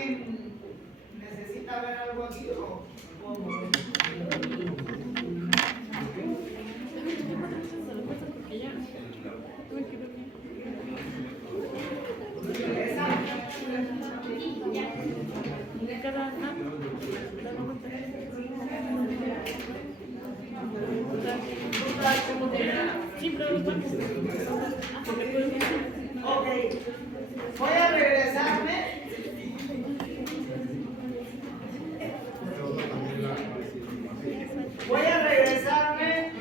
¿Alguien necesita ver algo aquí o cómo? Ok, voy a regresarme. Voy a regresarme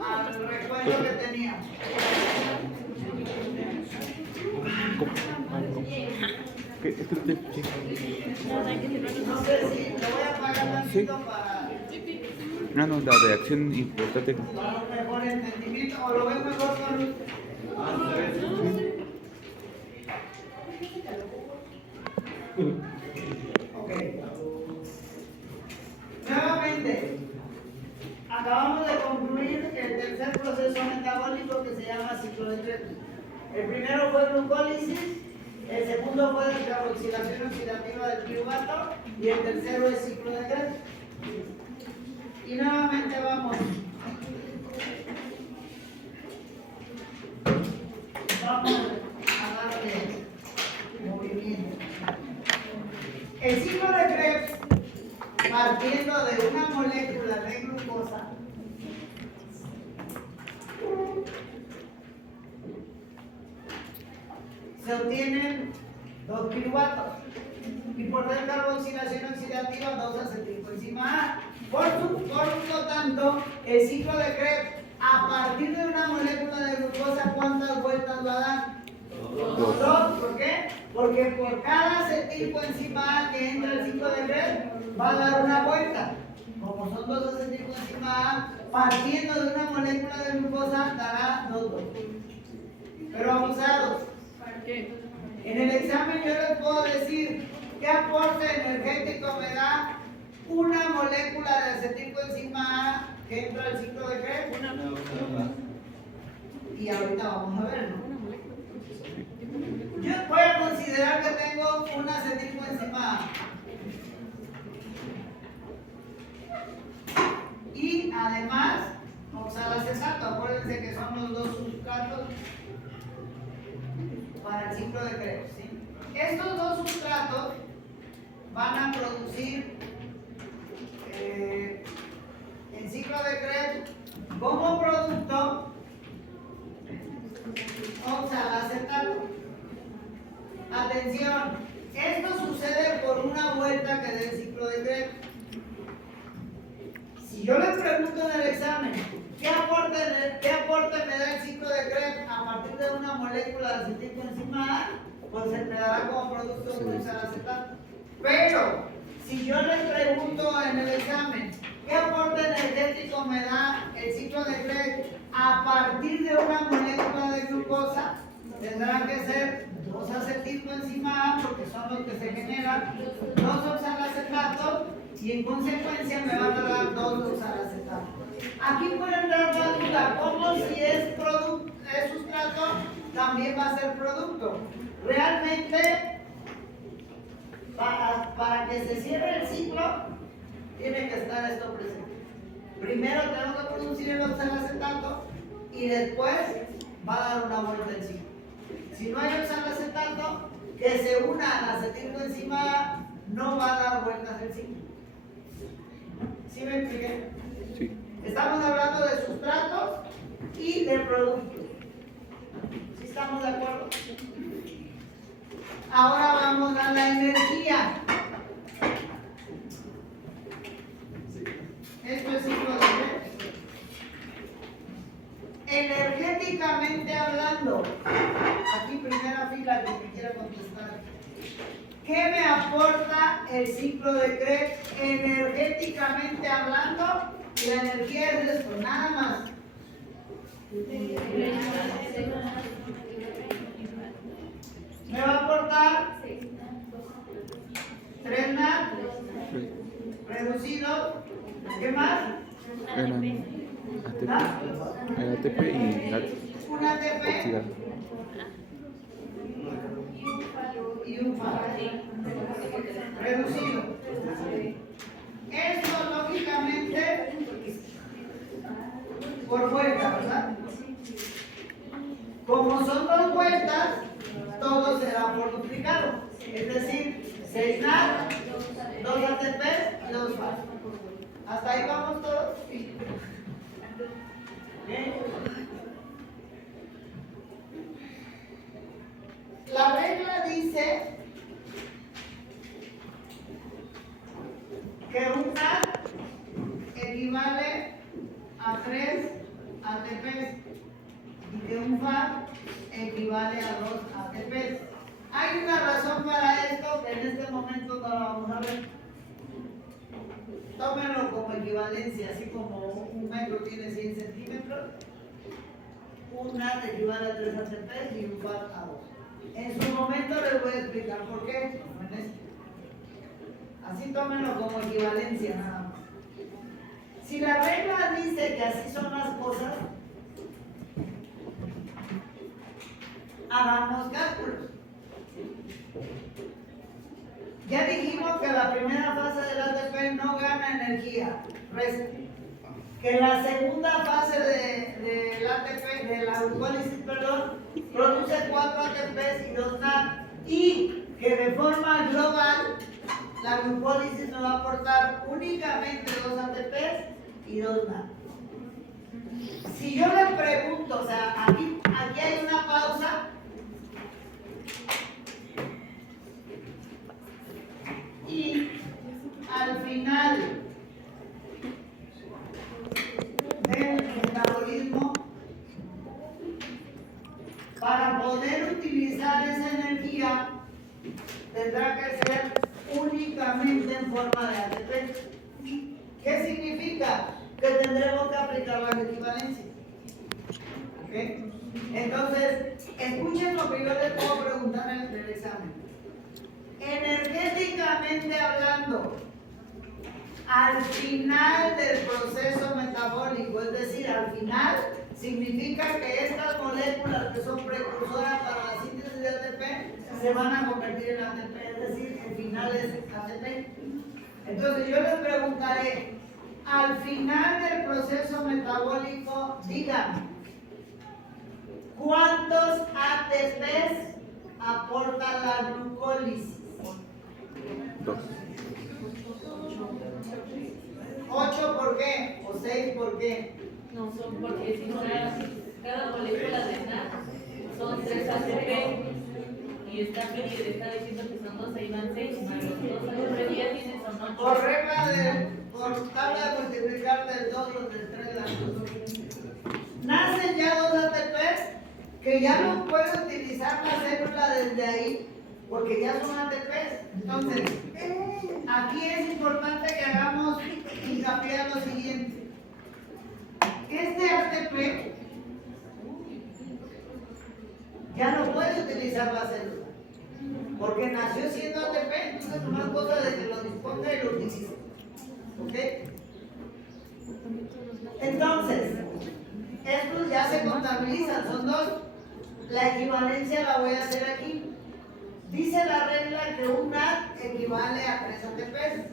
al recuento que tenía. No sé si lo voy a apagar tantito para No, la reacción importante. un mejor entendimiento, o lo ven mejor con luz. Ok. Nuevamente, acabamos de concluir el tercer proceso metabólico que se llama ciclo de Krebs. El primero fue glucólisis, el segundo fue descarboxilación oxidativa del piruvato y el tercero es ciclo de Krebs. Y nuevamente vamos a darle movimiento. El ciclo de Krebs, partiendo de una molécula de glucosa, se obtienen 2 piruvatos y por descarboxilación oxidativa 2 acetilcoenzima A. Por lo tanto, el ciclo de Krebs, a partir de una molécula de glucosa, ¿cuántas vueltas va a dar? 2. ¿Por qué? Porque por cada acetilcoenzima A que entra al ciclo de Krebs va a dar una vuelta. Como son 2 acetilcoenzima A, partiendo de una molécula de glucosa dará 2 vueltas. Pero abusados. En el examen yo les puedo decir qué aporte energético me da una molécula de acetilcoenzima A que entra al ciclo de Krebs. Y ahorita vamos a verlo. Yo voy a considerar que tengo una acetilcoenzima A. Y además, oxalacetato. Acuérdense que son los 2 sustratos para el ciclo de Krebs, ¿sí? Estos 2 sustratos van a producir el ciclo de Krebs como producto oxalacetato. Atención, esto sucede por una vuelta que da el ciclo de Krebs. Si yo les pregunto en el examen, ¿qué aporte me da el ciclo de Krebs a partir de una molécula de acetilcoenzima A? Pues se me dará como producto oxalacetato. Pero, si yo les pregunto en el examen, ¿qué aporte energético me da el ciclo de Krebs a partir de una molécula de glucosa? Tendrá que ser 2 acetilcoenzima A, porque son los que se generan, 2 oxalacetatos, y en consecuencia me van a dar 2 oxalacetatos. Aquí pueden dar la duda, ¿cómo si es sustrato también va a ser producto? Realmente, para que se cierre el ciclo, tiene que estar esto presente. Primero tengo que producir el oxalacetato y después va a dar una vuelta el ciclo. Si no hay oxalacetato, que se una a la acetilcoenzima A, no va a dar vueltas el ciclo. ¿Sí me expliqué? Sí. Estamos hablando de sustratos y de productos. ¿Sí estamos de acuerdo? Ahora vamos a la energía. Esto es ciclo de Krebs. Energéticamente hablando, aquí primera fila que me quiera contestar. ¿Qué me aporta el ciclo de Krebs energéticamente hablando? Y la energía es esto, nada más. Me va a aportar 3 NAD reducido. ¿Qué más? El ATP y Un ATP oxidado. y un FAD reducido. Esto lógicamente por vuelta, ¿verdad? Como son 2 vueltas, todo será por duplicado. Es decir, 6 NAT, 2 ATP y 2 FAD. ¿Hasta ahí vamos todos? Sí. ¿Okay? La regla dice que un NAT equivale a 3 ATPs y que un FAD equivale a 2 ATPs. Hay una razón para esto que en este momento no la vamos a ver. Tómenlo como equivalencia, así como un metro tiene 100 centímetros, un NAT equivale a 3 ATPs y un FAD a 2. En su momento les voy a explicar por qué. Así tómenlo como equivalencia nada más. Si la regla dice que así son las cosas, hagamos cálculos. Ya dijimos que la primera fase del ATP no gana energía, resta. Que la segunda fase del ATP, de la glucólisis, perdón, produce 4 ATPs y 2 NAD. Y que de forma global, la glucólisis nos va a aportar únicamente 2 ATPs y 2 NAD. Si yo le pregunto, o sea, aquí hay una pausa. Y al final del metabolismo, para poder utilizar esa energía, tendrá que ser únicamente en forma de ATP. ¿Qué significa? Que tendremos que aplicar las equivalencias. ¿Okay? Entonces, escuchen lo que yo les puedo preguntar en el examen. Energéticamente hablando, al final del proceso metabólico, es decir, al final, significa que estas moléculas que son precursoras para la síntesis de ATP se van a convertir en ATP, es decir, el final es ATP. Entonces yo les preguntaré, al final del proceso metabólico, díganme, ¿cuántos ATPs aporta la glucólisis? 2. 8, ¿por qué? ¿O 6, por qué? No son porque si cada molécula de NAD son 3 ATP y está diciendo que son 2, ahí van 6, más los 2 ATP ya tienen son 8. Por regla por tabla de multiplicar del 2 o del 3 las dos. Nacen ya 2 ATPs que ya no puede utilizar la célula desde ahí porque ya son ATPs. Entonces, aquí es importante que hagamos hincapié a lo siguiente. Este ATP ya no puede utilizar la célula porque nació siendo ATP, entonces no es cosa de que lo disponga y lo utilice. ¿Ok? Entonces, estos ya se contabilizan, son 2. La equivalencia la voy a hacer aquí. Dice la regla que un NAD equivale a 3 ATPs.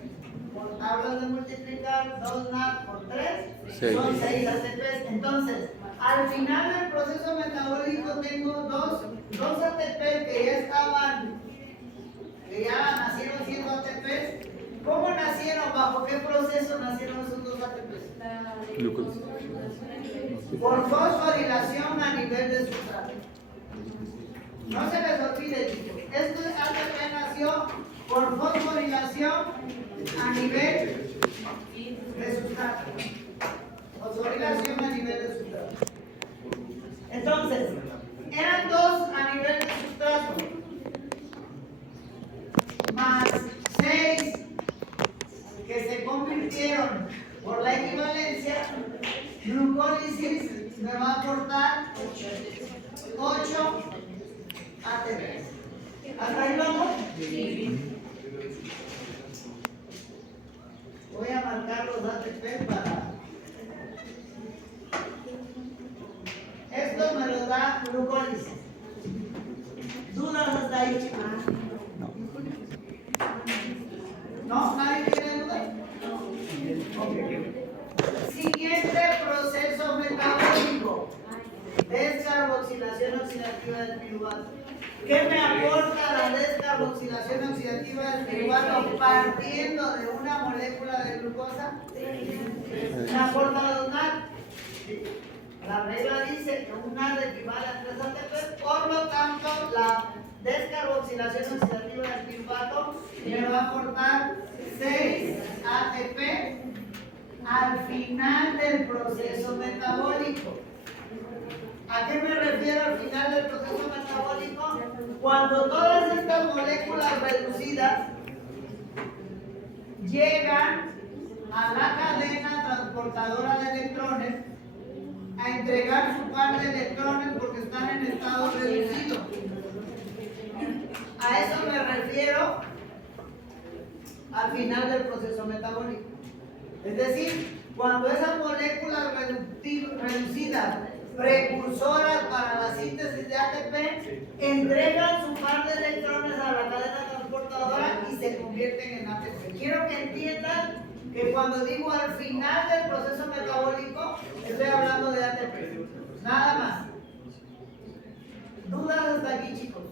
Por tablas de multiplicar, 2 NAD por 3 son 6 ATPs. Entonces, al final del proceso metabólico tengo 2 ATPs que ya nacieron siendo ATPs. ¿Cómo nacieron? ¿Bajo qué proceso nacieron esos 2 ATPs? Glucólisis. Por fosforilación a nivel de sustrato. No se les olvide, chicos. Este ATP nació por fosforilación a nivel de sustrato. Fosforilación a nivel de sustrato. Entonces, eran 2 a nivel de sustrato, más 6 que se convirtieron por la equivalencia. Glucólisis me va a aportar 8 ATPs. ¿Hasta ahí vamos? Sí. Voy a marcar los ATP para... Esto me lo da glucólisis. oxidativa del piruvato. ¿Qué me aporta la descarboxilación oxidativa del piruvato partiendo de una molécula de glucosa? Me aporta dos NAD. La regla dice que un NAD equivale a 3 ATP, por lo tanto, la descarboxilación oxidativa del piruvato me va a aportar 6 ATP al final del proceso metabólico. ¿A qué me refiero al final del proceso metabólico? Cuando todas estas moléculas reducidas llegan a la cadena transportadora de electrones a entregar su par de electrones porque están en estado reducido. A eso me refiero al final del proceso metabólico. Es decir, cuando esas moléculas reducidas, precursoras para la síntesis de ATP, entregan su par de electrones a la cadena transportadora y se convierten en ATP. Quiero que entiendan que cuando digo al final del proceso metabólico, estoy hablando de ATP. Nada más. ¿Dudas hasta aquí, chicos?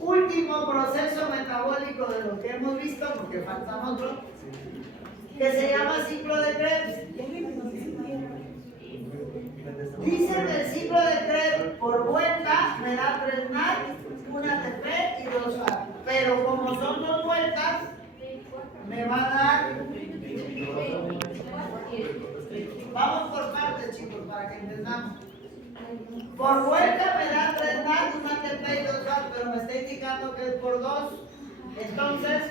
Último proceso metabólico de lo que hemos visto, porque faltan otros, que se llama ciclo de Krebs. Dicen que el ciclo de Krebs por vuelta me da 3 NAD, 1 ATP y 2 FAD. Pero como son 2 vueltas, me va a dar. Vamos por partes, chicos, para que entendamos. Por vuelta me da 3 NAD, 1 ATP y 2 FAD, pero me está indicando que es por 2. Entonces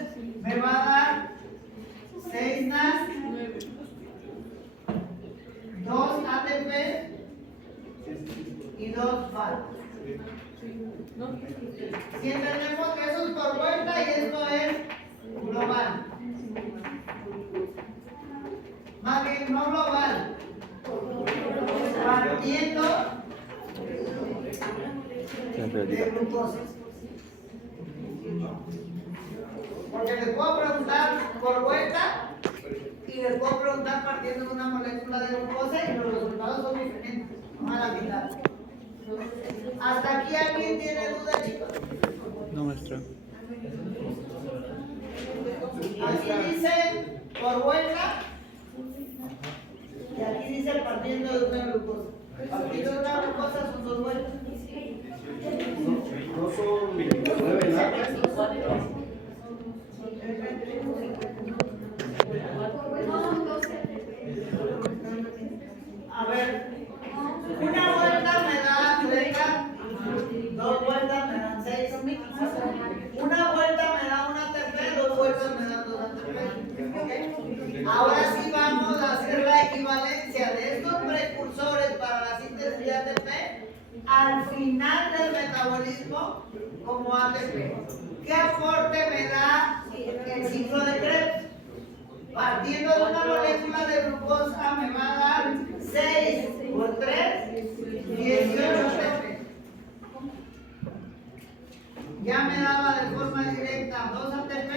me va a dar 6 NAD, 2 ATP y 2 FAD. Si entendemos que eso es por vuelta y esto es global. Más bien, no global. Partiendo de glucosa. Porque les puedo preguntar por vuelta y les puedo preguntar partiendo de una molécula de glucosa y los resultados son diferentes, no a la mitad. ¿Hasta aquí alguien tiene duda, chicos? No, maestra. Aquí dice por vuelta y aquí dice partiendo de una glucosa. Partiendo de una glucosa son 2 vueltas. No son 29 A ver, una vuelta me da 30, 2 vueltas me dan 6. Una vuelta me da 1 ATP, 2 vueltas me dan 2 ATP. ¿Okay? Ahora sí vamos a hacer la equivalencia de estos precursores para la síntesis de ATP al final del metabolismo como ATP. ¿Qué aporte me da el ciclo de Krebs? Partiendo de una molécula de glucosa me va a dar 6 por 3, 18 ATP. Ya me daba de forma directa 2 ATP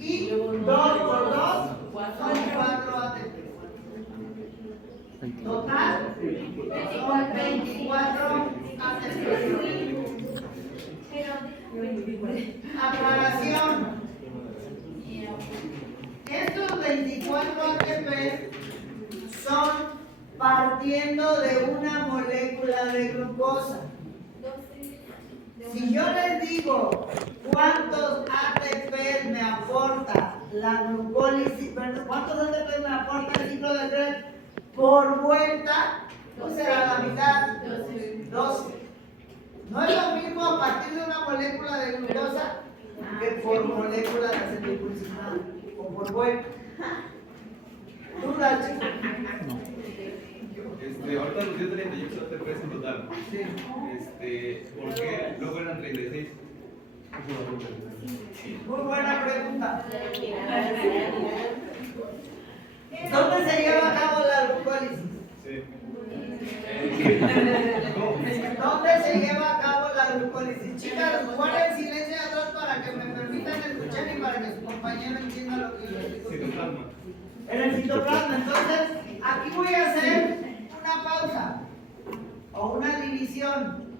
y 2 por 2 son 4 ATP. Total son 24 ATP. Aclaración. Estos 24 ATP son partiendo de una molécula de glucosa. Si yo les digo cuántos ATP me aporta la glucólisis, cuántos ATP me aporta el ciclo de Krebs por vuelta, no será la mitad, 12. No es lo mismo a partir de una molécula de glucosa que por molécula de acetilcolinada o por vuelta. ¿Dudas, chicos? ahorita nos dio 38 ATP en total. Sí. ¿Por qué luego eran 36? Muy buena pregunta. ¿Dónde se lleva a cabo la glucólisis? Sí. ¿Dónde se lleva a cabo la glucólisis? Chicas, guarden silencio atrás para que me permitan escuchar y para que su compañero entienda lo que yo digo. Citoplasma. En el citoplasma. Entonces, aquí voy a hacer una pausa o una línea división.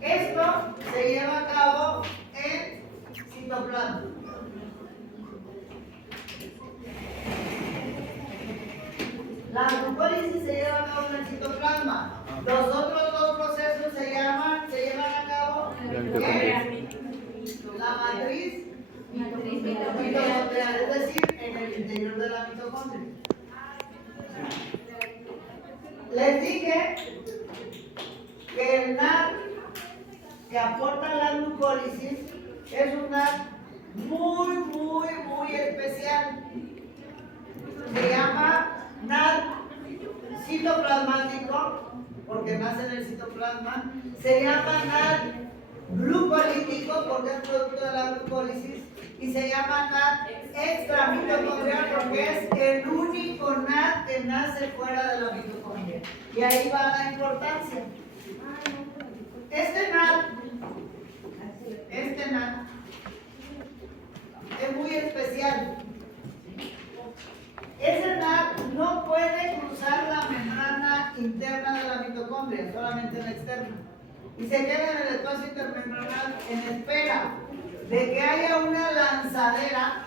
Esto se lleva a cabo en citoplasma. La glucólisis se lleva a cabo en el citoplasma. Los otros dos procesos se llevan a cabo en la matriz mitocondrial, es decir, en el interior de la mitocondria. Les dije que el NAD que aporta la glucólisis es un NAD muy especial. Se llama NAD citoplasmático, porque nace en el citoplasma. Se llama NAD glucolítico, porque es producto de la glucólisis. Y se llama NAD extramitocondrial, porque es el único NAD que nace fuera de la mitocondria. Y ahí va la importancia. Este NAD es muy especial. Ese NAD no puede cruzar la membrana interna de la mitocondria, solamente en la externa. Y se queda en el espacio intermembranal en espera de que haya una lanzadera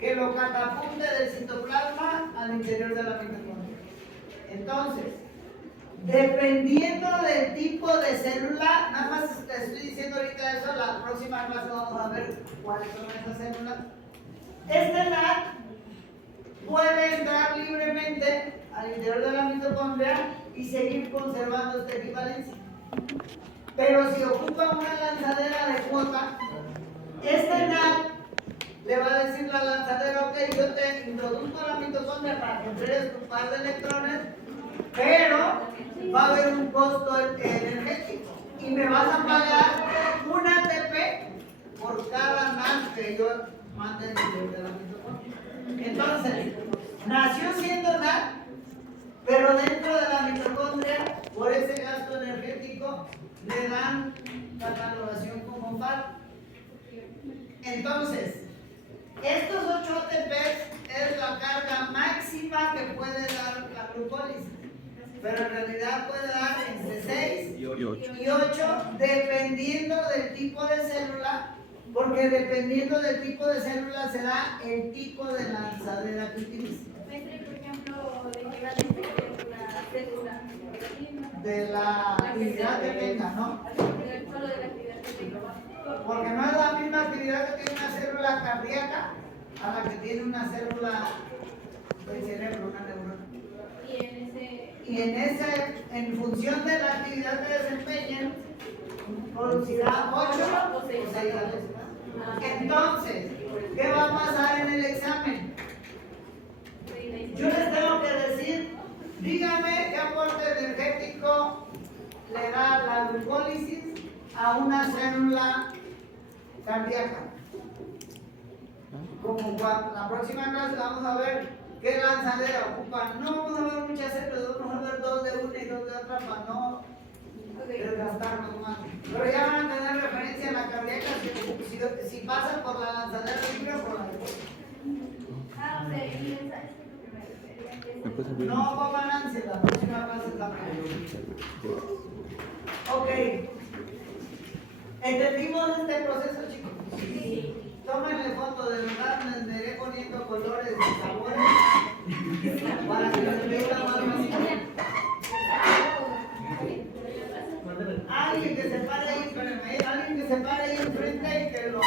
que lo catapulte del citoplasma al interior de la mitocondria. Entonces, dependiendo del tipo de célula, nada más te estoy diciendo ahorita eso, la próxima clase vamos a ver cuáles son esas células. Este NAD puede entrar libremente al interior de la mitocondria y seguir conservando esta equivalencia. Pero si ocupa una lanzadera de cuota, este NAD le va a decir la lanzadera: ok, yo te introduzco a la mitocondria para que entregues tu par de electrones, pero va a haber un costo energético y me vas a pagar un ATP por cada NAD que yo mande dentro de la mitocondria. Entonces, nació siendo NAD, pero dentro de la mitocondria, por ese gasto energético, le dan catalogación como FAR. Entonces, estos 8 ATPs es la carga máxima que puede dar la glucólisis, pero en realidad puede dar entre 6 y 8 dependiendo del tipo de célula, porque dependiendo del tipo de célula será el tipo de lanzadera que utilice. Por ejemplo, de que va a una célula De la actividad que tenga, ¿no? solo de la actividad que tenga. Porque no es la misma actividad que tiene una célula cardíaca a la que tiene una célula del cerebro, una neurona. En función de la actividad que desempeñen, producirá 8 o 6 células. Entonces, ¿qué va a pasar en el examen? Yo les tengo que decir, dígame qué aporte energético le da la glucólisis a una célula cardíaca. Como la próxima clase vamos a ver qué lanzadera ocupan. No vamos a ver muchas células, vamos a ver 2 de una y 2 de otra para no desgastarnos más. Pero ya van a tener referencia a la cardíaca si pasan por la lanzadera libre o por la no pongan ansia, la próxima clase es la primera. Ok. ¿Entendimos este proceso, chicos? Sí. Tómenle foto, de verdad me iré poniendo colores y sabores para que se vea más bonito. Alguien que se pare ahí, espérenme, alguien que se pare ahí enfrente y que lo